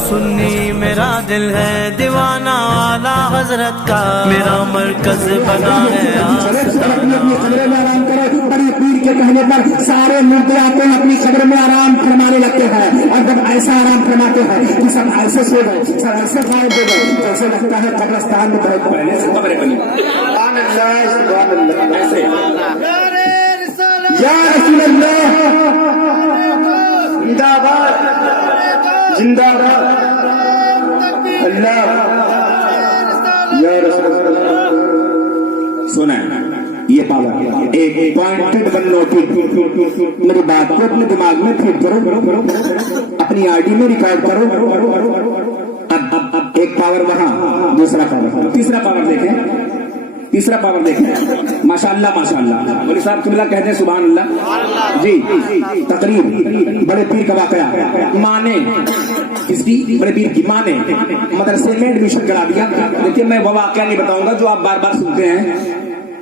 سنی میرا دل ہے دیوانہ والا حضرت کا میرا مرکز بنا ہے بڑی پیر کے کہنے پر سارے مردے آتے ہیں اپنی قبر میں آرام فرمانے لگتے ہیں اور جب ایسا آرام فرماتے ہیں کہ سب ایسے سو گئے سب ایسے غائب ہو گئے جیسے لگتا ہے قبرستان میں بہت پہلے سے قبریں بنی یا رسول اللہ زندہ باد زندہ باد اللہ یا رسول اللہ سنا یہ پاور ایک پوائنٹڈ ون نوٹڈ میری بات کو اپنے دماغ میں فٹ کرو اپنی آر ڈی میں ریکارڈ کرو اب ایک پاور وہاں دوسرا پاور تیسرا پاور دیکھیں تیسرا پاور دیکھیں ماشاءاللہ ماشاءاللہ مولوی صاحب قبلہ کہتے ہیں سبحان اللہ جی تقریر بڑے پیر کا واقعہ ماں نے اس کی بڑے پیر کی ماں نے مدرسے میں ایڈمیشن کرا دیا لیکن میں وہ واقعہ نہیں بتاؤں گا جو آپ بار بار سنتے ہیں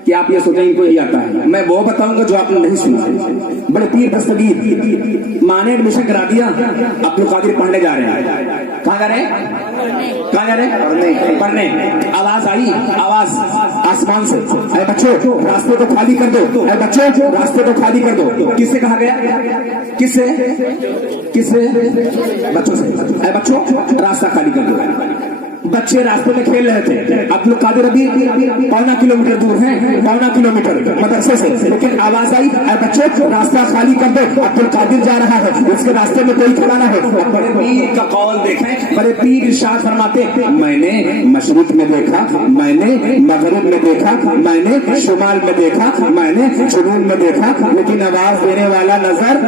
کہ آپ یہ سوچیں ان کو یہی آتا ہے میں وہ بتاؤں گا جو آپ نے نہیں سنا بڑے پیر دستگیر ماں نے ایڈمیشن کرا دیا عبد القادر پڑھنے جا رہے ہیں کہاں جا رہے ہیں پڑھنے آواز آئی آواز آسمان سے اے بچوں راستے کو خالی کر دو اے بچوں راستے کو خالی کر دو کس سے کہا گیا کس سے بچوں سے اے بچوں راستہ خالی کر دو بچے راستے میں کھیل رہے تھے عبد القادر ابھی 1.5 کلومیٹر دور ہے 1.5 کلومیٹر مدرسے سے لیکن آواز آئی اے بچے راستہ خالی کر دو عبد القادر جا رہا ہے اس کے راستے میں کوئی کھڑا نہ ہو بڑے پیر کا قول دیکھیں بڑے پیر ارشاد فرماتے میں نے مشرق میں دیکھا میں نے مغرب میں دیکھا میں نے شمال میں دیکھا میں نے جنوب میں دیکھا لیکن آواز دینے والا نظر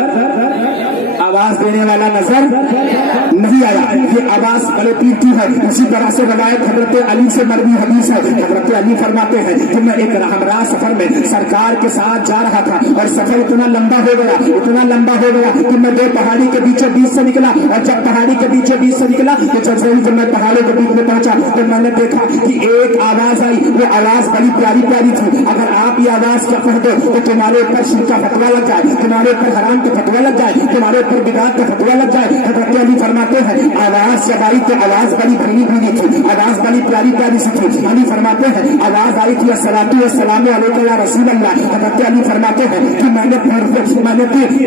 نہیں آیا یہ آواز بڑے پیر کی ہے اسی طرح سے روایت حضرت علی سے مروی حدیث ہے حضرت علی فرماتے ہیں کہ میں ایک راہبراہ سفر میں سرکار کے ساتھ جا رہا تھا اور سفر اتنا لمبا ہو گیا کہ میں 2 پہاڑی کے بیچوں بیچ سے نکلا اور جب پہاڑی کے بیچوں بیچ سے نکلا تو جب میں پہاڑوں کے بیچ میں پہنچا تو میں نے دیکھا کہ ایک آواز آئی وہ آواز بڑی پیاری پیاری تھی اگر آپ یہ آواز کیا کہہ دو تو تمہارے اوپر شرک کا فتویٰ لگ جائے تمہارے اوپر حرام کا فتویٰ لگ جائے تمہارے اوپر بدعت کا فتویٰ لگ جائے حضرت علی فرماتے ہیں آواز جب آئی تو آواز بڑی بھینی بھینی تھی آواز بڑی پیاری پیاری سی تھی علی فرماتے ہیں آواز آئی تھی الصلاۃ والسلام علیک یا رسول اللہ حضرت علی فرماتے ہیں کہ میں نے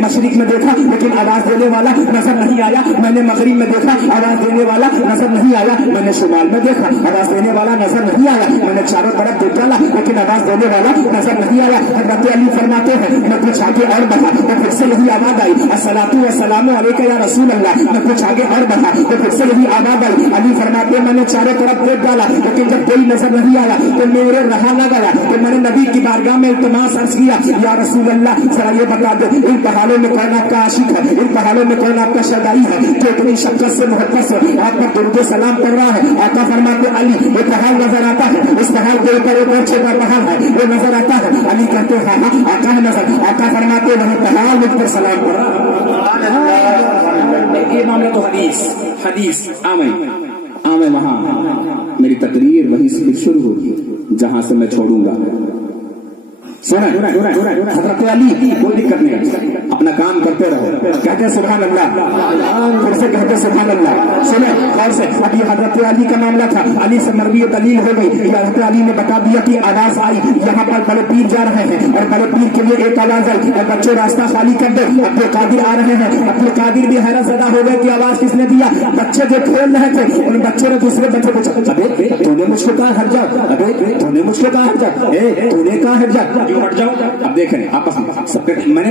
مشرق میں دیکھا لیکن آواز دینے والا نظر نہیں آیا میں نے مغرب میں دیکھا آواز دینے والا نظر نہیں آیا میں نے شمال میں دیکھا آواز دینے والا نظر نہیں آیا میں نے چاروں طرف دیکھ ڈالا لیکن آواز دینے والا نظر نہیں آیا حضرت علی فرماتے ہیں میں کچھ آگے اور بڑھا تو پھر سے یہی آواز آئی الصلاۃ والسلام علیک یا رسول اللہ میں کچھ آگے اور بڑھا تو پھر سے یہی آواز آئی علی فرماتے ہیں میں نے چاروں طرف دیکھ ڈالا لیکن جب کوئی نظر نہیں آیا تو میرے رہا نہ گیا تو میں نے نبی کی بارگاہ میں التماس عرض کیا یا رسول اللہ ذرا یہ بتا دو ان پہاڑوں میں کون آپ کا عاشق ہے ان پہاڑوں میں کون آپ کا شدائی ہے جو اتنی شفقت سے محبت سے آپ پر درود و سلام پڑھ رہا ہے آقا فرماتے علی یہ پہاڑ نظر آتا ہے اس پہاڑ کے اوپر ایک اور چھوٹا پہاڑ ہے وہ نظر آتا ہے علی کہتے ہیں ہاں آقا ہے نظر آقا فرماتے وہاں پہاڑ مجھ پر سلام پڑھ رہا یہ معاملہ تو حدیث آمیں وہاں میری تقریر وہیں سے شروع ہوگی جہاں سے میں چھوڑوں گا حضرت علی کوئی دقت نہیں اپنا کام کرتے رہو کہتے سبحان اللہ پھر سے کہتے سبحان اللہ سنیں غور سے اب یہ حضرت علی کا معاملہ تھا علی سے مروی دلیل ہو گئی حضرت علی نے بتا دیا کہ آواز آئی یہاں پر بڑے پیر جا رہے ہیں اور بڑے پیر کے لیے ایک آواز آئی اور بچوں راستہ خالی کر دو عبد القادر آ رہے ہیں عبد القادر بھی حیرت زدہ ہو گئے کہ آواز کس نے دیا بچے جو کھیل رہے تھے ان بچوں نے دوسرے بچے کو تو نے مجھ کو کہا ہٹ جاؤ تو نے مجھ کو کہا ہٹ جاؤ تو نے کہا ہٹ جاؤ ہٹ جاؤ اب دیکھیں آپس میں سب کہتے ہیں میں نے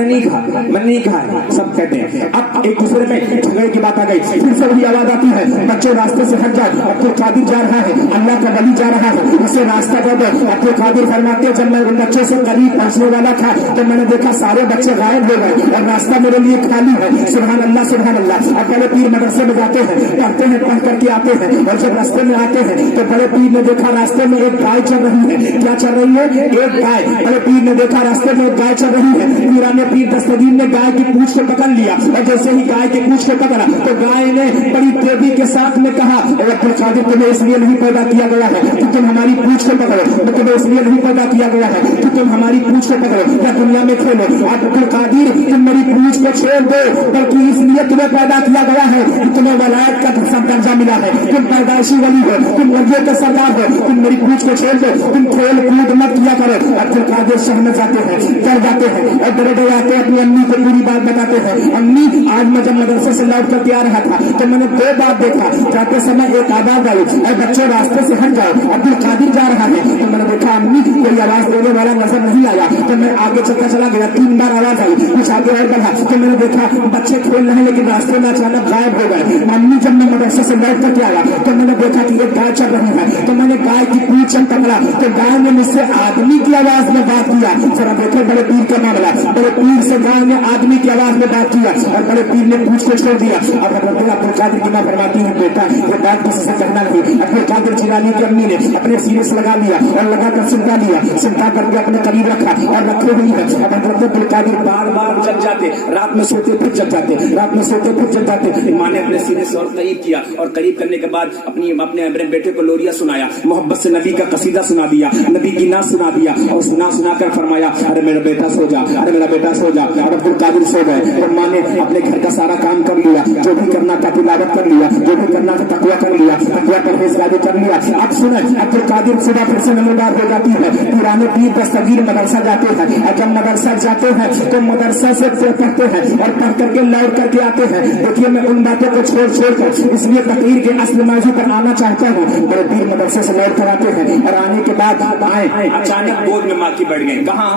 نہیں کہا سب کہتے ہیں اب ایک دوسرے میں جھگڑے کی بات آ گئی پھر سے وہی آواز آتی ہے بچوں راستے سے ہٹ جائے عبد القادر جا رہا ہے اللہ کا ولی جا رہا ہے اسے راستہ دے دو عبد القادر فرماتے جب میں ان بچوں سے قریب پہنچنے والا تھا تو میں نے دیکھا سارے بچے غائب ہو گئے اور راستہ میرے لیے خالی ہے سبحان اللہ اب بڑے پیر مدرسے میں جاتے ہیں پڑھتے ہیں پڑھ کر کے آتے ہیں اور جب راستے میں آتے ہیں تو بڑے پیر نے دیکھا راستے میں ایک گائے چل رہی ہے کیا چل رہی ہے ایک گائے بڑے پیر نے دیکھا راستے میں ایک گائے چل رہی ہے پیران پیر دستگیر نے گائے کی پوچھ کو پکڑ لیا اور جیسے ہی گائے کی پوچھ کو پکڑا تو गाय ने बड़ी तेजी के साथ में कहा, अब्दुल कादिर तुम्हें इसलिए नहीं पैदा किया गया है कि तुम हमारी पूंछ को पकड़ो, तुम्हें इसलिए नहीं पैदा किया गया है कि तुम हमारी पूंछ को पकड़ो या दुनिया में खेलो। अब्दुल कादिर तुम मेरी पूंछ को छोड़ दो, बल्कि इसलिए तुम्हें पैदा किया गया है कि तुम्हें वलायत का दर्जा मिला है, तुम पैदाइशी वली हो, तुम वलियों के सरदार हो, तुम मेरी पूंछ को छोड़ दो, तुम खेल कूद मत किया करो। अब्दुल कादिर सहमत जाते हैं, डर जाते हैं और डरे डरे आते अपनी अम्मी को पूरी बात बताते हैं। अम्मी, आज मैं जब मदरसे से लौट करके आ रहा था तो मैंने दो बात देखा। जाते समय एक आवाज आई, और बच्चों रास्ते से हट जाओ, अब्दुल कादिर जा रहा है। तो मैंने देखा अम्मी कोई आवाज देने वाला नजर नहीं आया, तो मैं आगे चलता चला गया। 3 बार आवाज आई, कुछ आगे और बढ़ा तो मैंने देखा बच्चे खेल रहे हैं, लेकिन रास्ते में अचानक गायब हो गए। अम्मी, जब मैं मदरसे से लौट करके आया तो मैंने देखा कि एक गाय चल रही है, तो मैंने गाय की पूंछ पकड़ा तो गाय ने मुझसे आदमी की आवाज में बात किया। जरा देखो बड़े पीर का मामला, बड़े पीर से गाय ने आदमी की आवाज में बात किया और बड़े पीर ने पूंछ को छोड़ दिया। अब अब्दुल कादिर की मां फरमाती है, बेटा ये बात किसी से कहना नहीं। अब्दुल कादिर जिलानी की अम्मी ने अपने सीने से लगा लिया और लगाकर सिमटा लिया, सिमटा करके अपने करीब रखा और रखे हुई है। अब अब्दुल कादिर बार बार जग जाते, रात में सोते फिर जग जाते, रात में सोते फिर जग जाते। माँ ने अपने सीने से और करीब किया और करीब करने के बाद अपने बेटे को लोरिया सुनाया, मोहब्बत से नबी का कसीदा सुना दिया, नबी की नात सुना दिया और सुना कर फरमाया, अरे मेरा बेटा सो जा, अरे मेरा बेटा सो जा। और अब्दुल कादिर सो गए और माँ ने अपने घर का सारा काम कर लिया, जो भी करना था तिलावत कर लिया, जो भी करना था तकवा कर लिया, तकवा परहेजगारी कर लिया। अब सुने, अब्दुल कादिर सुबह फिर से नमूदार हो जाती है, पुराने पीर दस्तगीर मदरसा जाते हैं और जब मदरसा जाते हैं तो मदरसा से पढ़ते हैं और पढ़ करके लौट करके आते हैं। देखिए मैं उन बातों को छोड़ कर इसलिए तकरीर के असली मौजू पर आना चाहता हूँ। बड़े पीर मदरसे से लौट कर आते हैं और आने के बाद आए, अचानक गोद में माँ की बढ़ गए। कहाँ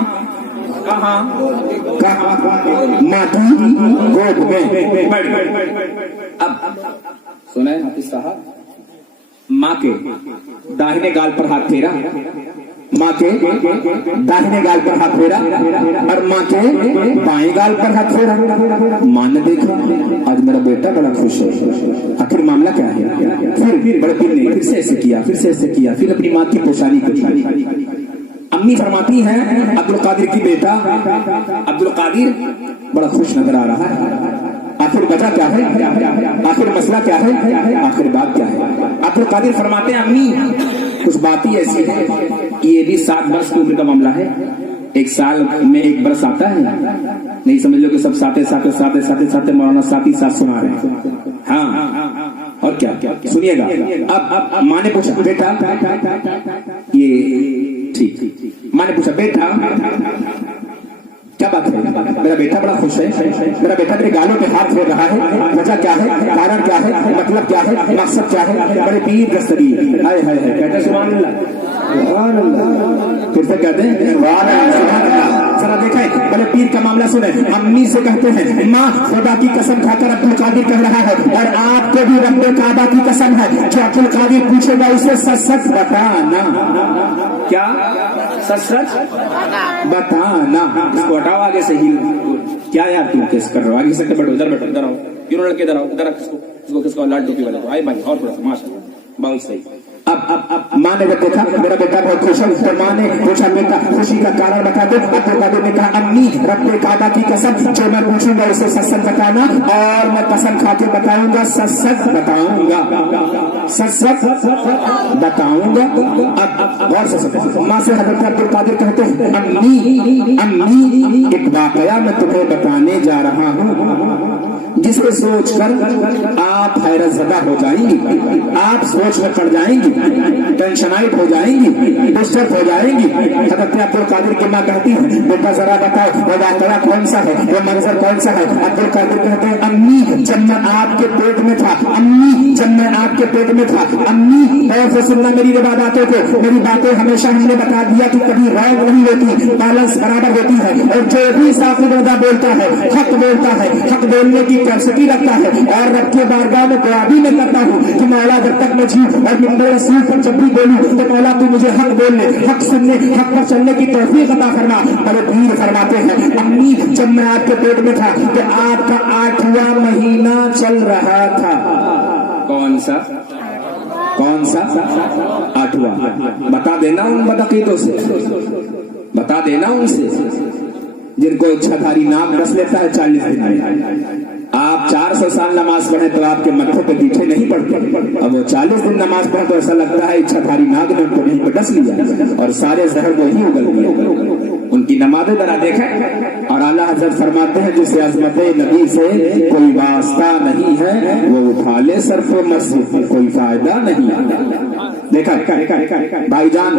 माँ की गोद में बढ़ गए। अब सुने हाफिज साहब, माँ के दाहिने गाल पर हाथ फेरा, माँ के दाहिने गाल पर हाथ फेरा और माँ के बाएं गाल पर हाथ फेरा। माँ ने देखा आज मेरा बेटा बड़ा खुश है, आखिर मामला क्या है। फिर बड़े पीर ने फिर से ऐसे किया, फिर से ऐसे किया, फिर अपनी माँ की पोशानी की। अम्मी फरमाती हैं, अब्दुल कादिर की बेटा अब्दुल कादिर बड़ा खुश नजर आ रहा है, आखिर वजह क्या है, आखिर मसला क्या है, आखिर बात क्या है। अब्दुल कादिर फरमाते हैं, अम्मी कुछ बात ही ऐसी है, ये भी 7 वर्ष की उम्र का मामला है, एक साल में एक बरस आता है, नहीं समझ लो कि सब साथे मौलाना साथ ही साथ सुना रहे हैं। हाँ और क्या सुनिएगा। अब माँ ने पूछा, बेटा ये ठीक, माँ ने पूछा, बेटा क्या बात है, मेरा बेटा बड़ा खुश है, मेरा बेटा मेरे गालों पे हाथ फेर रहा है, वजह क्या है, कारण क्या है, मतलब क्या है, मकसद क्या है। बड़े पीर दस्तगीर हाय हाय हाय कहते सुभान अल्लाह, फिर से कहते हैं सुभान अल्लाह। जरा देखें बड़े पीर का मामला सुने। अम्मी से कहते हैं, माँ खुदा की कसम खाकर अब्दुल कादिर कह रहा है और आपको भी रब्बे काबा की कसम है, जो अब्दुल कादिर पूछेगा उसे सच बताना। क्या सच बताना, इसको हटाओ आगे से ही। क्या यार तुम केस कर रहे हो, आगे से बैठो, इधर बैठो, इधर आओ, तीनों लड़के इधर आओ, इधर किसको लाल टोपी वाले को आए भाई, और थोड़ा सा माशाल्लाह बहुत सही। अब माँ ने जब देखा मेरा बेटा बहुत खुश है तो माँ ने पूछा, बेटा खुशी का कारण बता दो। अब्दुल कादिर ने कहा, अम्मी रब्बे काबा की कसम, जो मैं पूछूंगा उसे सच बताना और मैं कसम खा के बताऊंगा, सच बताऊंगा, सच बताऊंगा। अब गौर से सुनो, माँ से हजरत अब्दुल कादिर कहते हैं, अम्मी एक वाकया मैं तुम्हें बताने जा रहा हूँ जिसे सोचकर आप हैरत ज़दा हो जाएंगी, आप सोच में पड़ जाएंगी, टेंशनाइट हो जाएंगी, डिस्टर्ब हो जाएंगी। हज़रत अब्दुल कादिर की माँ कहती है, बेटा जरा बताओ वो वाकया कौन सा है, वो मंजर कौन सा है। अब्दुल कादिर कहते हैं, अम्मी जब मैं आपके पेट में था, अम्मी जब मैं आपके पेट में था, अम्मी और से सुनना मेरी बातों को, मेरी बातें हमेशा हमने बता दिया कि कभी रॉन्ग नहीं होती, बैलेंस बराबर होती है और जो भी साफ़ बोलता है, हक बोलता है, हक बोलने की कैपेसिटी रखता है। और रब के बारगाह में दुआ भी मैं करता हूँ कि मौला जब तक मैं जीऊं और मिंबर रसूल पर जब भी बोलूं तो मौला तू मुझे हक बोलने, हक सुनने, हक पर चलने की तौफीक अता फरमा। बड़े पीर फरमाते हैं, अम्मी जब मैं आपके पेट में था तो आपका 8वां महीना चल रहा था। कौन सा 8वां? बता देना उन बदअकीदों से, बता देना उनसे जिनको इच्छाधारी नाम रस लेता है 40 दिन में। आप آپ 400 سال نماز پڑھیں تو آپ کے متھے پہ دیٹھے نہیں پڑتے، اب وہ 40 دن نماز پڑھیں تو ایسا لگتا ہے اچھادھاری ناگ نے ان کو نہیں ڈس لیا اور سارے زہر وہی اگل گئے۔ ان کی نمازیں ذرا دیکھیں، اور اعلیٰ حضرت فرماتے ہیں جسے عظمت نبی سے کوئی واسطہ نہیں ہے وہ اٹھا لے صرف مسجد، کوئی فائدہ نہیں۔ دیکھا بھائی جان،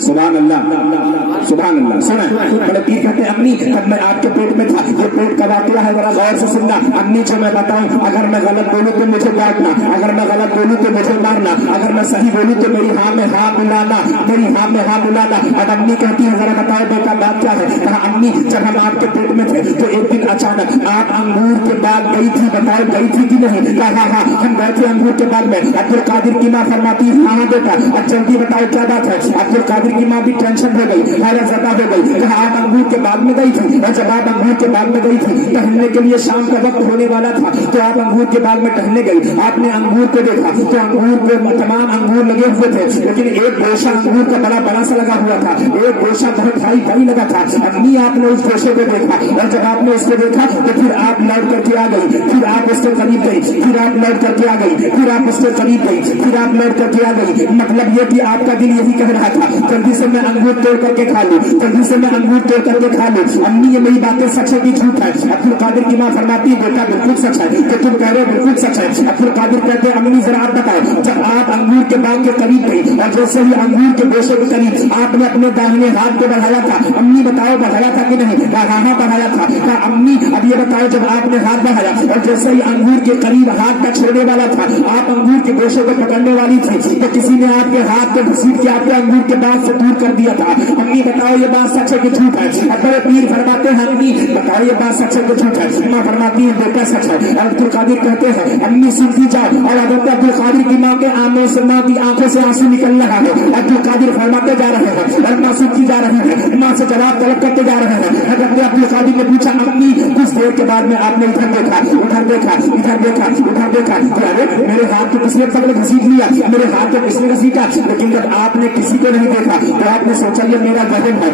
سبحان اللہ سبحان اللہ۔ سنیں بڑے پیر کہتے ہیں امی جب میں آپ کے پیٹ میں تھا، یہ پیٹ کا واقعہ ہے ذرا غور سے سننا۔ امی جو میں بتاؤں اگر میں غلط بولوں تو مجھے ڈانٹنا، اگر میں غلط بولوں تو مجھے مارنا، اگر میں صحیح بولوں تو میری ہاں میں ہاں ملانا، میری ہاں میں ہاں ملانا۔ اب امی کہتی ہے ذرا بتاؤ بیٹا بات کیا ہے؟ کہا امی جب ہم آپ کے پیٹ میں تھے تو ایک دن اچانک آپ انگور کے باغ گئی تھی، بتاؤ گئی تھی کہ نہیں؟ کہا ہاں ہم گئے تھے انگور کے باغ میں۔ عبد القادر کی ماں فرماتی ہاں بیٹا اب جلدی بتاؤ کیا بات ہے؟ عبد القادر کی ماں بھی ٹینشن ہو گئی، حیرت زدہ ہو گئی۔ کہا آپ انگور کے باغ میں گئی تھی، اور جب آپ انگور کے باغ میں گئی تھی ٹہلنے کے لیے شام کا وقت ہونے والا تھا تو آپ انگور کے باغ میں ٹہلنے گئی، آپ نے انگور کو دیکھا تو انگور کے تمام انگور لگے ہوئے تھے لیکن ایک گوشہ انگور کا بڑا بڑا سا لگا ہوا تھا، ایک گوشہ بہت بھاری لگا تھا۔ امی آپ نے اس گوشے کو دیکھا اور جب آپ نے اس کو دیکھا تو پھر آپ لوٹ کر کے آ گئی، پھر آپ اس کے قریب گئی، پھر آپ لوٹ کر کے آ گئی، پھر آپ اس کے قریب گئی، پھر آپ لوٹ کر کے آ گئی۔ مطلب یہ کہ آپ کا دل یہی کہہ رہا تھا جلدی سے میں انگور توڑ کر کے کھا لوں، جلدی سے میں انگور توڑ کر کے کھا لوں۔ امی یہ میری باتیں سچ ہے کہ جھوٹ ہے؟ عبد القادر کی ماں فرماتی ہے بیٹا بالکل سچ ہے، کہ تم کہہ رہے ہو بالکل سچ ہے۔ عبد القادر کہتے ہیں امی ذرا آپ بتاؤ جب آپ انگور کے باغ کے قریب گئی اور جیسے ہی انگور کے گوشے کے قریب آپ نے اپنے داہنے ہاتھ کو بڑھایا تھا، امی بتاؤ بڑھایا تھا کہ نہیں؟ کہا ہاں بڑھایا تھا۔ کہا امی اب یہ بتاؤ جب آپ نے ہاتھ بڑھایا اور جیسے ہی انگور کے قریب ہاتھ کا چھوڑنے والا تھا آپ انگور کے گوشے کو پکڑنے والی تھی تو کسی نے آپ کے ہاتھ کو گھسیٹ کے آپ کے انگور کے باغ سے دور کر دیا تھا۔ امی بتاؤ یہ بات سچ ہے کہ جھوٹ ہے؟ اب پیر فرماتے ہیں امی بتاؤ یہ بات سچ ہے کہ جھوٹ ہے؟ ماں فرماتی ہے بیٹا سچ ہے۔ عبد القادر کہتے ہیں امی سنتی جاؤ، اور حضرت عبد القادر کی ماں کے آنکھوں سے ماں کی آنکھوں سے آنسو نکل رہا ہے۔ عبد القادر فرماتے جا رہے ہیں اور ماں سنتی جا رہی ہے، ماں سے جواب طلب کرتے جا رہے ہیں۔ حضرت عبد القادر نے پوچھا امی کچھ دیر کے بعد میں آپ نے ادھر دیکھا ادھر دیکھا ادھر دیکھا ادھر دیکھا، ارے میرے ہاتھ کو کس نے پکڑ گھسیٹ لیا، میرے ہاتھ کو کس نے گھسیٹا؟ لیکن جب آپ نے کسی کو نہیں دیکھا تو آپ نے سوچا یہ میرا وہم ہے۔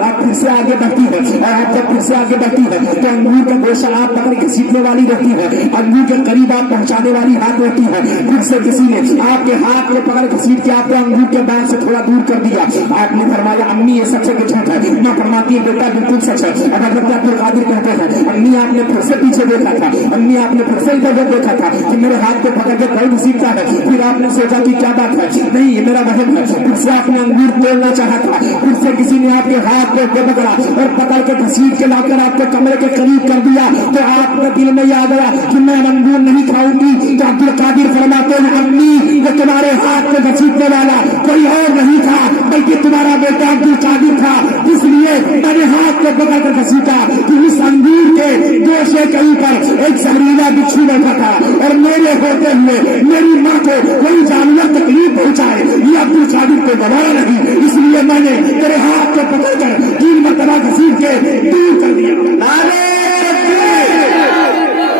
آپ پھر سے آگے بڑھتی ہے اور آپ جب پھر سے آگے بڑھتی ہے تو انگور کا گوشہ آپ پکڑ گھسیٹنے والی رہتی ہے، انگور کے قریب آپ پہنچانے والی ہاتھ رہتی ہے، پھر سے کسی نے آپ کے ہاتھ کو پکڑ گھسیٹ کے آپ کو انگور کے باغ سے تھوڑا دور کر دیا۔ آپ نے فرمایا امی یہ سچ ہے کہ جھوٹ ہے؟ ماں فرماتی ہے بیٹا بالکل سچ ہے۔ اب حضرت عبد القادر کہتے ہیں امی آپ نے پھر سے پیچھے دیکھا تھا، امی آپ نے پھر سے ادھر دیکھا تھا کہ میرے ہاتھ کو پکڑ کے کوئی گھسیٹتا ہے، پھر آپ نے سوچا کہ کیا بات ہے، نہیں یہ میرا وہم ہے، پھر سے آپ نے انگور توڑنا چاہا تھا، پھر سے کسی نے آپ کے ہاتھ کو پکڑا اور پکڑ کے گھسیٹ کے لا کر آپ کو کمرے کے قریب کر دیا تو آپ کے دل میں یاد آیا کہ میں انگور نہیں کھاؤں گی۔ تو عبد القادر فرماتے ہیں امی یہ تمہارے ہاتھ کو گھسیٹنے والا کوئی اور نہیں تھا بلکہ تمہارا بیٹا عبد القادر تھا، اس لیے میں نے ہاتھ کو پکڑ کر گھسیٹا کہ اس انگور کے گوشے کے اوپر ایک زہریلا بچھو بیٹھا تھا اور میرے ہوتے ہوئے میری ماں کو کوئی جانور تکلیف پہنچائے یہ عبد القادر کو گوارا نہیں، اس لیے میں نے تیرے ہاتھ کو پکڑ کر 3 مرتبہ گھسیٹ کے دور کر دیا۔ نعرے تکبیر،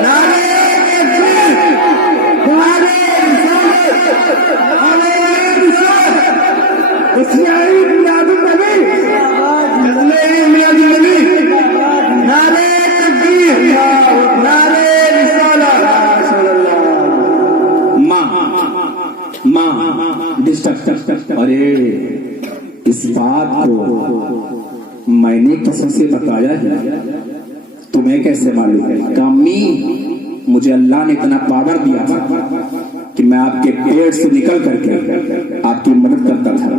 نعرے تکبیر، نعرے رسالت، نعرے رسالت، اسماعیل میلاد النبی، اسماعیل میلاد النبی، نعرے تکبیر، نعرے رسالت۔ ماں ڈسٹرب، ارے اس بات کو میں نے کسی سے بتایا ہے تمہیں کیسے معلوم ہے؟ کہ امی مجھے اللہ نے اتنا پاور دیا تھا کہ میں آپ کے پیٹ سے نکل کر کے آپ کی مدد کرتا تھا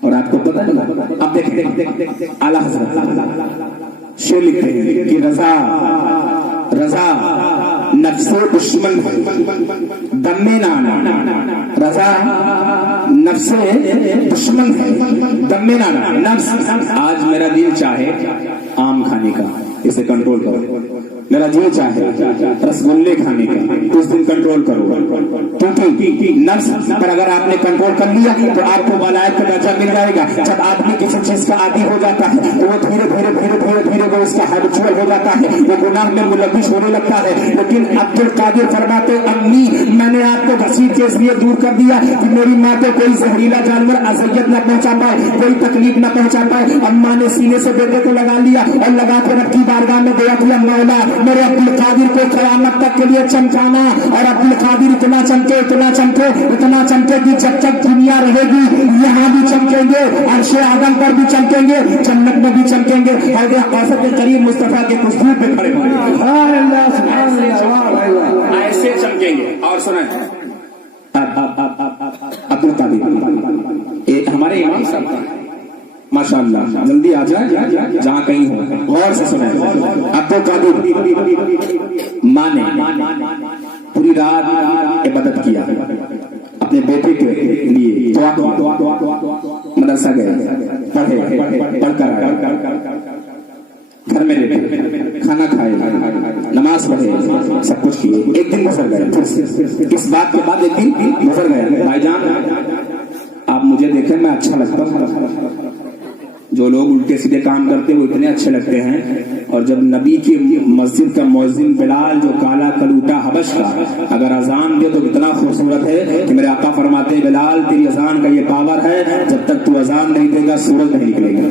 اور آپ کو پتہ نہیں۔ اب دیکھیں اعلیٰ حضرت شعر لکھتے ہیں کہ رضا نفس دشمن دم میں نانا، رضا نفس دشمن ہے دم میں نانا۔ نفس آج میرا دل چاہے آم کھانے کا اسے کنٹرول کرو، میرا دل چاہے رس گلے کھانے کا اس دن کنٹرول کرو، کیونکہ نفس پر اگر آپ نے کنٹرول کر لیا تو آپ کو ولایت کا درجہ مل جائے گا۔ جب آدمی کسی چیز کا عادی ہو جاتا ہے تو وہ دھیرے دھیرے وہ اس کا ہیبچول ہو جاتا ہے، وہ گناہ میں ملوث ہونے لگتا ہے۔ لیکن عبد القادر فرماتے امی میں نے अपने आप को घसीट के इसलिए दूर कर दिया कि मेरी माँ को कोई जहरीला जानवर अज़ियत न पहुंचा पाए, कोई तकलीफ न पहुंचा पाए। अम्मा ने सीने से बेटे को लगा लिया और लगा कर रब की बारगाह में दुआ किया, मौला मेरे अब्दुल कादिर को क़यामत तक के लिए चमकाना। और अब्दुल कादिर इतना चमके इतना चमके इतना चमके कि जब तक दुनिया रहेगी यहाँ भी चमकेंगे, अर्शे आदम पर भी चमकेंगे, जन्नत में भी चमकेंगे। औसत करीम मुस्तफा के खुशबू पे खड़े ऐसे चमकेंगे। और सुने अब्दुल कादिर हमारे इमाम साहब माशाअल्लाह, जल्दी आ जाए जहाँ कहीं हो, गौर से सुने। अब्दुल कादिर माँ ने पूरी रात इबादत किया, अपने बेटे के लिए दुआ, मदरसा गए, पढ़े, पढ़कर आए, घर में लेटे, खाना खाए, नमाज पढ़े, सब कुछ किए। एक दिन गुजर गए, फिर से इस बात के बाद एक दिन गुजर गए। भाईजान आप मुझे देखें, मैं अच्छा लगता हूँ, जो लोग उल्टे सीधे काम करते हैं वो इतने अच्छे लगते हैं। और जब नबी की मस्जिद का मुअज्जिन बिलाल जो काला कलूटा हबश का अगर अजान दे तो इतना खूबसूरत है कि मेरे आका फरमाते हैं, बिलाल तेरी अजान का ये पावर है, जब तक तू अजान नहीं देगा सूरज नहीं निकलेगा।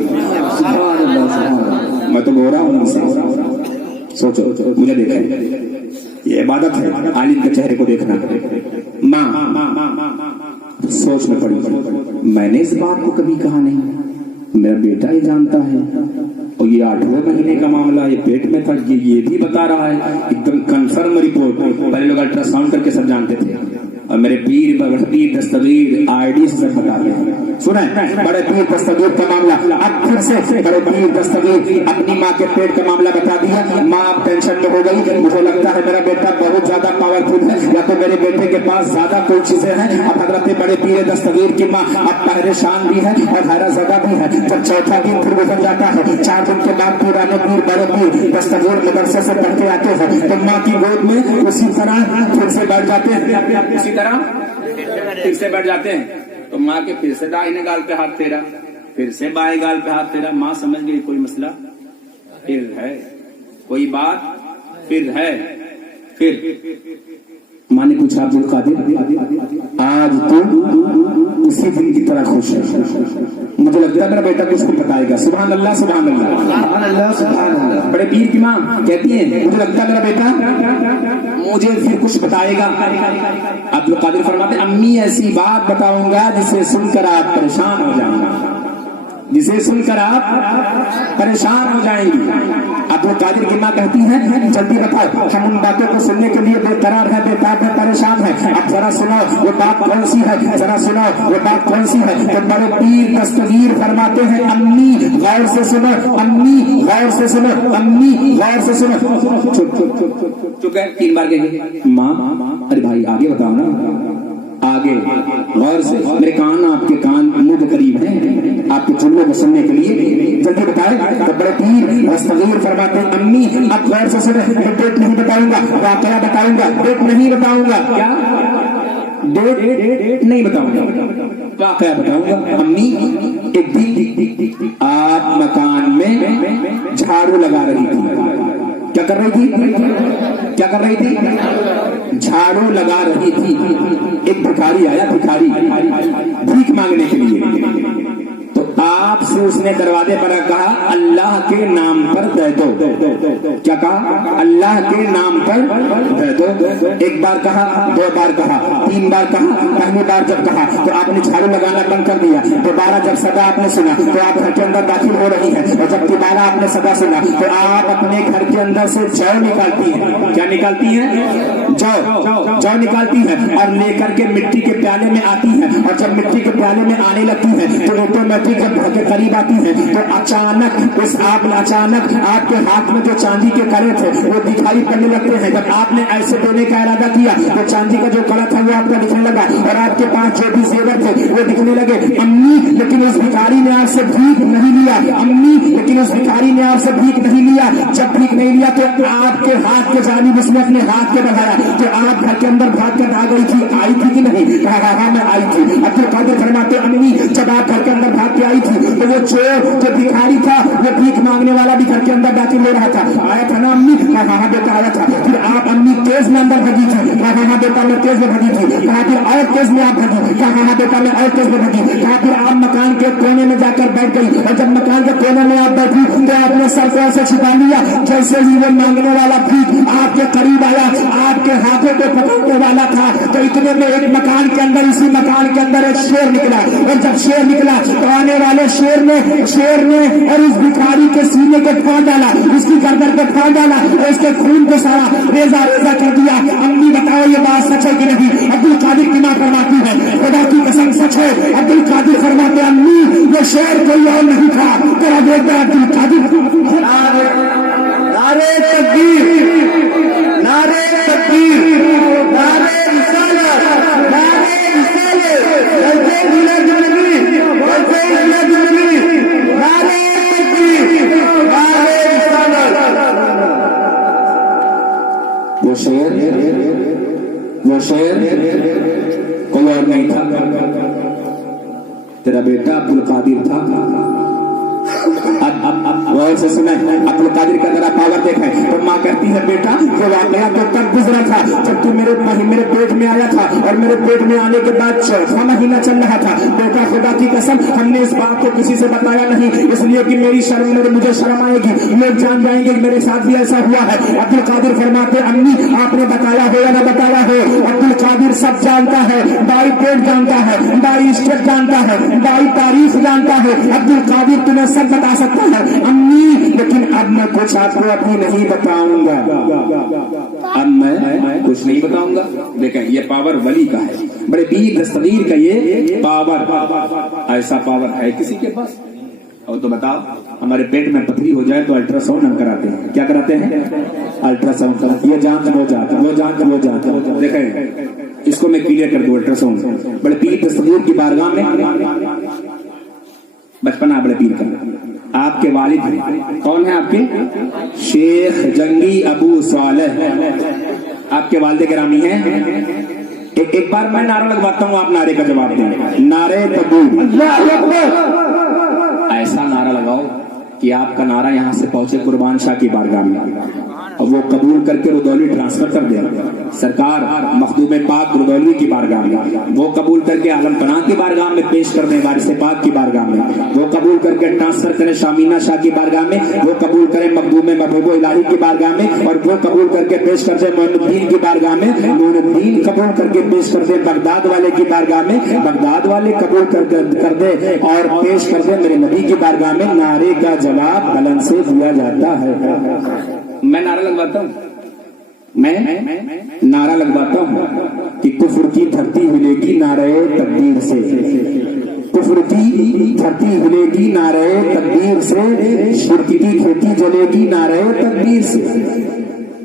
मैं तो गोरा हूँ उनसे, सोचो मुझे देखें, ये इबादत है आलिम के चेहरे को देखना। माँ सोच में पड़ी, मैंने इस बात को कभी कहा नहीं, मेरा बेटा ही जानता है, और ये 8वें महीने का मामला, ये पेट में था, ये भी बता रहा है, एकदम कंफर्म रिपोर्ट। पहले लोग अल्ट्रासाउंड करके सब जानते थे, और मेरे पीर पीर दस्तगीर आईडी से सब बताते हैं। सुने बड़े पीर दस्तगीर का मामला, अब फिर से बड़े पीर दस्तगीर अपनी माँ के पेट का मामला बता दिया। माँ अब टेंशन में हो गई, मुझे लगता है मेरा बेटा बहुत ज्यादा पावरफुल है, या तो मेरे बेटे के पास ज्यादा कोई चीजें हैं। अब हजरत बड़े पीर दस्तगीर की माँ अब परेशान भी है और हैरत ज़दा भी है। जब चौथा दिन फिर गुजर जाता है, 4 दिन के बाद पुराने पीर बड़े पीर दस्तगीर मदरसे से पढ़ के आते हैं, तो माँ की गोद में उसी तरह फिर से बैठ जाते हैं, उसी तरह फिर से बैठ जाते हैं। तो माँ के फिर से दाहिने गाल पे हाथ फेरा, फिर से बाएं गाल पे हाथ फेरा। माँ समझ गई कोई मसला फिर है, कोई बात फिर है। फिर माँ ने पूछा, अब्दुल कादिर आज तो उसी दिन की तरह खुश है, मुझे लगता है मेरा बेटा कुछ को बताएगा। सुभान अल्लाह सुभान अल्लाह सुभान अल्लाह सुभान अल्लाह। बड़े पीर की माँ कहती है, मुझे लगता है मेरा बेटा मुझे फिर कुछ बताएगा। अब्दुल कादिर फरमाते, अम्मी ऐसी बात बताऊंगा जिसे सुनकर आप परेशान हो जाएंगे, जिसे सुनकर आप परेशान हो जाएंगी। अब्दुल कादिर की माँ कहती है, जल्दी बताओ, हम उन बातों को सुनने के लिए बेकरार है, बेताब है, परेशान है। अब जरा सुनो वो बात कौन सी है, जरा सुनो वो बात कौन सी है। तो बड़े पीर दस्तगीर फरमाते हैं, अम्मी गौर से सुनो, अम्मी गौर से सुनो, अम्मी गौर से सुनो। चुप है, 3 बार कहेंगे माँ। अरे भाई आगे बताओ ना, आगे गौर से, मेरे कान आपके कान मुंह के करीब हैं आपके जुमलों को सुनने के लिए, जल्दी बताए। तो बड़े पीर दस्तगीर फरमाते हैं, अम्मी अब गौर से सुने, डेट नहीं बताऊंगा, वाकया बताऊंगा, डेट नहीं बताऊंगा। क्या डेट नहीं बताऊंगा, वाकया बताऊंगा। अम्मी एक दिन आप मकान में झाड़ू लगा रही थी, क्या कर रही थी, क्या कर रही थी, झाड़ू लगा रही थी। एक भिखारी आया, भिखारी भीख मांगने के लिए, तो आपसे उसने दरवाजे पर कहा, अल्लाह के नाम पर दे दो। क्या कहा, अल्लाह के नाम पर दे दो। एक बार कहा, 2 बार कहा, 3 बार कहा। पहली बार जब कहा तो आपने झाड़ू लगाना बंद कर दिया। दोबारा जब सदा आपने सुना तो आप घर के अंदर दाखिल हो रही है, और जब दोबारा आपने सदा सुना तो आप अपने घर के अंदर से जौ निकालती है। क्या निकालती है, जौ निकालती है, और लेकर के मिट्टी के प्याले में आती है। और जब मिट्टी के प्याले में आने लगती है तो ऑटोमेटिक जब घर के करीब आती है तो अचानक आपके हाथ में जो चांदी के कड़े थे वो दिखाई पड़ने लगते हैं। जब आपने ऐसे देने का इरादा किया तो चांदी का जो कड़ा था वो आपका दिखने लगा, और आपके पास जो भी जेवर थे वो दिखने लगे। अम्मी लेकिन उस भिखारी ने आपसे भीख नहीं लिया, अम्मी लेकिन उस भिखारी ने आपसे भीख नहीं लिया। जब भीख नहीं लिया तो आपके हाथ के जानिब उसने अपने हाथ के बढ़ाया, तो आप घर के अंदर भाग कर आ गई थी, आई थी कि नहीं, थी? कहा हाँ मैं आई थी। अब्दुल कादिर फरमाते अम्मी जब आप घर के अंदर भाग के आई थी तो वो चोर जो भिखारी था, वो भीख मांगने वाला भी घर के अंदर दाखिल हो रहा था, आया था ना अम्मी? कहा हाँ बेटा आया था। फिर आप अम्मी तेज में अंदर भगी थी? कहा हाँ बेटा मैं तेज में भगी थी। कहा फिर और तेज में आप भगी? कहा हाँ बेटा मैं और तेज में भगी। कहा फिर आप मकान के कोने में जाकर बैठ गई, और जब मकान के कोने में आप बैठी तो आपने सर को ऐसे छिपा लिया, जैसे ही वो मांगने वाला भीख आपके करीब आया, आपके हाथों को पकड़ने वाला था, तो इतने में एक मकान के अंदर, इसी मकान के अंदर एक शेर निकला, और जब शेर निकला तो आने वाले शेर ने और उस भिखारी के सीने को फाड़ डाला, उसकी गर्दन को फाड़ डाला, और उसके खून को सारा रेजा रेजा कर दिया। अम्मी बताओ ये बात सच है कि नहीं? अब्दुल कादिर की मां फरमाती है खुदा की कसम सच है। अब्दुल कादिर फरमाते अम्मी ये शेर कोई और नहीं था, तेरा बेटा अब्दुल कादिर। नारे तकबीर, नारे तकबीर, नारे रिसालत, नारे रिसालत, वल्ले मिलाद नबी, वल्ले मिलाद नबी, नारे तकबीर, नारे रिसालत। वो शेर कोई और नहीं था, तेरा बेटा अब्दुल कादिर था। अब से सुना अब्दुल कादिर का जरा पावर देखा है। तो माँ कहती है बेटा वो वाकया तो तब गुजरा था जब तू मेरे पेट में आया था, और मेरे पेट में आने के बाद 6 महीना चल रहा था। बेटा खुदा की कसम हमने इस बात को किसी से बताया नहीं, इसलिए कि मुझे शर्म आएगी, लोग जान जाएंगे कि मेरे साथ भी ऐसा हुआ है। अब्दुल कादिर फरमाते अम्मी आपने बताया हो या ना बताया हो, अब्दुल कादिर सब जानता है, दाई पेट जानता है, दाई स्टेट जानता है, दाई तारीख जानता है। अब्दुल कादिर तुम्हें सब बता सकता है अम्मी, लेकिन अब मैं कुछ आपको अभी नहीं बताऊंगा, अब मैं कुछ नहीं बताऊंगा। देखें ये पावर वली का है, बड़े पीर दस्तगीर का ये पावर, ऐसा पावर है किसी के पास? और तो बताओ हमारे पेट में पथरी हो जाए तो अल्ट्रासाउंड हम कराते हैं, क्या कराते हैं? अल्ट्रासाउंड कराते, ये जांच हो जाता, वो जांच। देखें इसको मैं क्लियर कर दूं, अल्ट्रासाउंड बड़े पीर दस्तगीर की बारगाह में बचपना बड़े पीर का। आपके वालिद कौन है? आपके शेख जंगी अबू सालेह आपके वालिद गिरामी हैं। एक बार मैं नारा लगवाता हूँ, आप नारे का जवाब दें। नारे तकबीर, ऐसा नारा लगाओ कि आपका नारा यहाँ से पहुंचे कुर्बान शाह की बारगाह में, और वो कबूल करके रुदौली ट्रांसफर कर दे सरकार मखदूम पाक रुदौली की बारगाह में, वो कबूल करके आलम पनाह की बारगाह में पेश कर दे, वारिस पाक की बारगाह में, वो कबूल करके ट्रांसफर करें शामीना शाह की बारगाह में, वो कबूल करें मखदूम महबूब इलाही की बारगाह में, और वो कबूल करके पेश कर दे मोइनुद्दीन की बारगाह में, मोइनुद्दीन कबूल करके पेश कर दे बगदाद वाले की बारगाह में, बगदाद वाले कबूल कर दे और पेश कर दे मेरे नबी की बारगाह में। नारे का जवाब बुलंद से दिया जाता है। मैं नारा लगवाता हूँ, मैं नारा लगवाता हूँ कि कुफ्र की धरती हिलेगी नारे तकबीर से, कुफ्र की धरती हिलेगी नारे तकबीर से, शिर्क की खेती जलेगी नारे तकबीर से,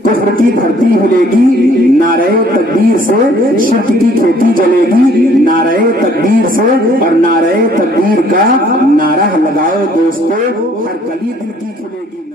कुफ्र की धरती हिलेगी नारे तकबीर से, शिर्क की खेती जलेगी नारे तकबीर से, और नारे तकबीर का नारा लगाओ दोस्तों, हर गली दिल की खिलेगी।